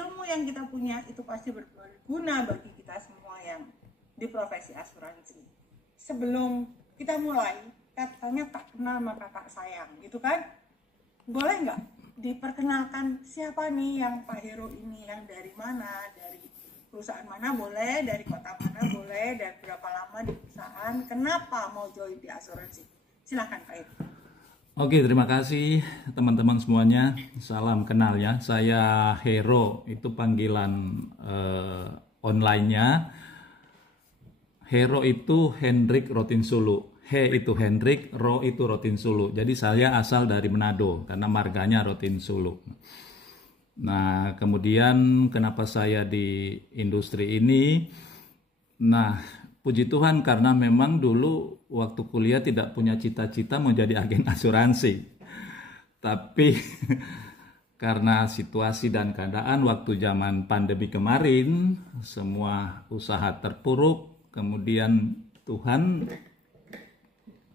ilmu yang kita punya itu pasti berguna bagi kita semua yang di profesi asuransi. Sebelum kita mulai, katanya tak kenal maka tak sayang, gitu kan? Boleh nggak diperkenalkan siapa nih yang Pak Heru ini, yang dari mana, dari perusahaan mana boleh, dari kota mana boleh, dan berapa lama di perusahaan, kenapa mau join di asuransi? Silakan Pak Heru. Oke, terima kasih teman-teman semuanya. Salam kenal ya. Saya Hero, itu panggilan online-nya. Hero itu Hendrik Rotinsulu. He itu Hendrik, Ro itu Rotinsulu. Jadi saya asal dari Manado karena marganya Rotinsulu. Nah, kemudian kenapa saya di industri ini? Nah, puji Tuhan karena memang dulu waktu kuliah tidak punya cita-cita menjadi agen asuransi. Tapi karena situasi dan keadaan waktu zaman pandemi kemarin, semua usaha terpuruk. Kemudian Tuhan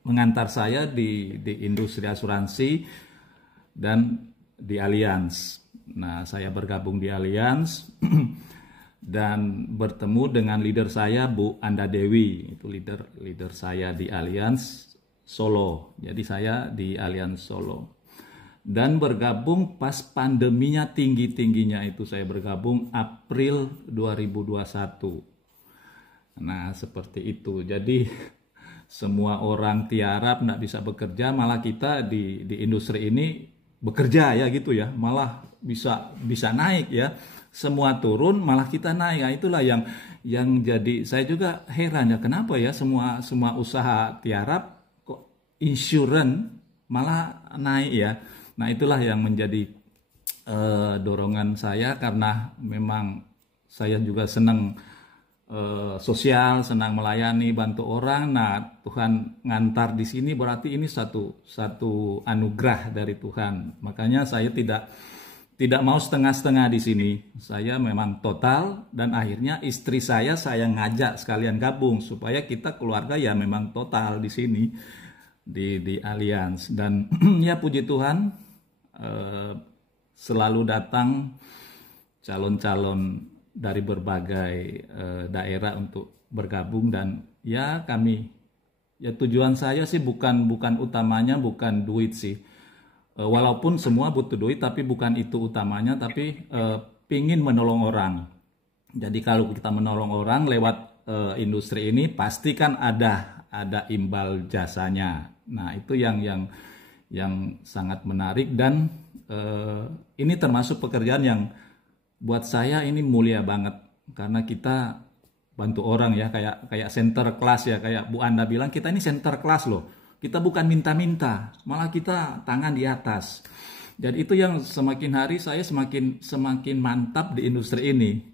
mengantar saya di industri asuransi dan di Allianz. Nah, saya bergabung di Allianz dan bertemu dengan leader saya Bu Anda Dewi, itu leader saya di Allianz Solo. Jadi saya di Allianz Solo. Dan bergabung pas pandeminya tinggi-tingginya itu saya bergabung April 2021. Nah, seperti itu. Jadi semua orang tiarap nggak bisa bekerja, malah kita di industri ini bekerja ya gitu ya, malah bisa naik ya. Semua turun malah kita naik. Nah, itulah yang jadi saya juga heran ya, kenapa ya semua usaha tiarap kok insurance malah naik ya. Nah, itulah yang menjadi dorongan saya karena memang saya juga senang sosial, senang melayani, bantu orang. Nah, Tuhan ngantar di sini berarti ini satu anugerah dari Tuhan. Makanya saya tidak mau setengah-setengah di sini. Saya memang total dan akhirnya istri saya ngajak sekalian gabung supaya kita keluarga ya memang total di sini di Allianz. Dan ya puji Tuhan selalu datang calon-calon dari berbagai daerah untuk bergabung dan ya tujuan saya sih bukan utamanya bukan duit sih. Walaupun semua butuh duit tapi bukan itu utamanya, tapi pingin menolong orang. Jadi kalau kita menolong orang lewat industri ini pasti kan ada imbal jasanya. Nah, itu yang sangat menarik dan ini termasuk pekerjaan yang buat saya ini mulia banget karena kita bantu orang ya, kayak center class ya, kayak Bu Anda bilang kita ini center class loh. Kita bukan minta-minta, malah kita tangan di atas. Jadi itu yang semakin hari saya semakin mantap di industri ini.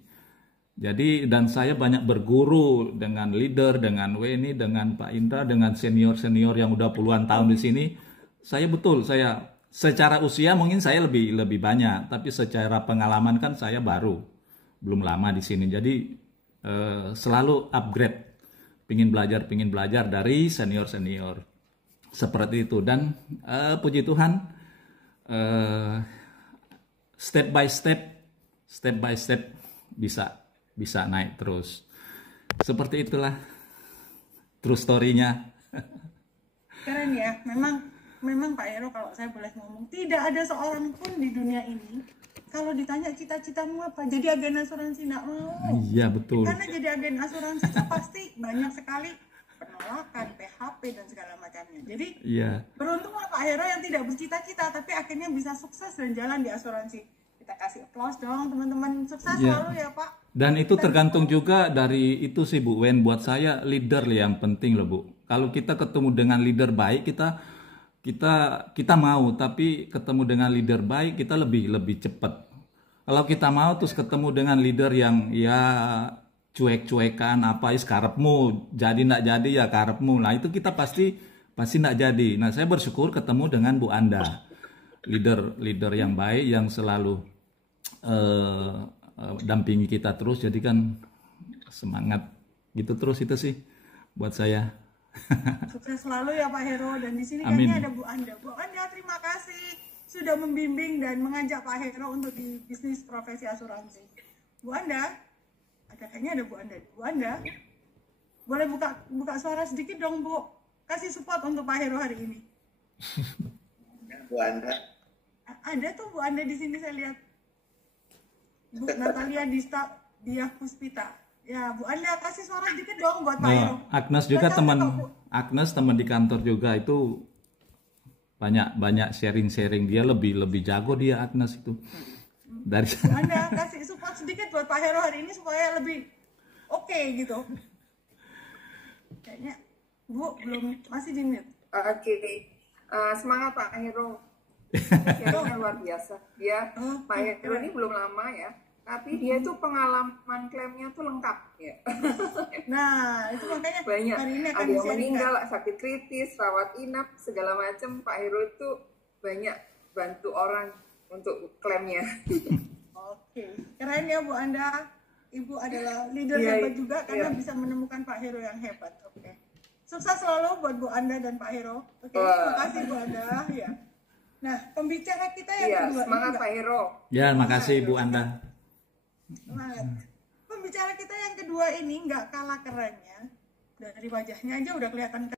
Jadi dan saya banyak berguru dengan leader, dengan Weni, dengan Pak Indra, dengan senior-senior yang udah puluhan tahun di sini. Saya secara usia mungkin saya lebih banyak, tapi secara pengalaman kan saya belum lama di sini. Jadi selalu upgrade, pingin belajar dari senior seperti itu. Dan puji Tuhan step by step bisa naik terus. Seperti itulah true story-nya. Keren ya, memang Pak Heru, kalau saya boleh ngomong, tidak ada seorang pun di dunia ini kalau ditanya cita-citamu apa, jadi agen asuransi, nggak mau. Iya betul. Karena jadi agen asuransi itu pasti banyak sekali penolakan, PHP dan segala macamnya. Jadi beruntunglah Pak Heru yang tidak bercita-cita tapi akhirnya bisa sukses dan jalan di asuransi. Kita kasih applause dong teman-teman, sukses selalu ya Pak. Dan itu tergantung juga dari itu sih Bu Wen, buat saya leader yang penting loh Bu. Kalau kita ketemu dengan leader baik kita mau, tapi ketemu dengan leader baik kita lebih cepat. Kalau kita mau terus ketemu dengan leader yang ya cuek-cuekan apa karepmu jadi ndak jadi ya karepmu, nah itu kita pasti ndak jadi. Nah, saya bersyukur ketemu dengan Bu Anda, leader yang baik yang selalu dampingi kita terus, jadi kan semangat gitu terus. Itu sih buat saya. Sukses selalu ya Pak Heru, dan di sini kayaknya ada Bu Anda. Bu Anda, terima kasih sudah membimbing dan mengajak Pak Hero untuk di bisnis profesi asuransi. Bu Anda, kayaknya ada Bu Anda. Bu Anda, boleh buka suara sedikit dong, Bu. Kasih support untuk Pak Hero hari ini. Bu Anda. Ada tuh Bu Anda di sini saya lihat. Bu Natalia Dia Puspita. Ya, Bu Anda kasih suara sedikit dong buat Pak Hero. Agnes juga teman di kantor juga itu banyak sharing dia lebih jago dia Agnes itu. Dari Bu Anda kasih support sedikit buat Pak Hero hari ini supaya lebih oke gitu. Kayaknya Bu belum masih di mute. Oke. Semangat Pak Hero. Sharingnya luar biasa. Pak Hero ini belum lama ya, tapi dia itu pengalaman klaimnya tuh lengkap ya. Nah, itu makanya banyak. Hari ini akan ada yang meninggal, sakit kritis, rawat inap, segala macam. Pak Hero itu banyak bantu orang untuk klaimnya. Oke, keren ya Bu Anda. Ibu adalah leader hebat juga karena bisa menemukan Pak Hero yang hebat. Oke. Sukses selalu buat Bu Anda dan Pak Hero. Oke, terima kasih Bu Anda ya. Nah, pembicara kita yang kedua. Semangat Pak Hero. Ya, makasih Bu Anda. Semangat. Pembicara kita yang kedua ini nggak kalah kerennya. Dari wajahnya aja udah kelihatan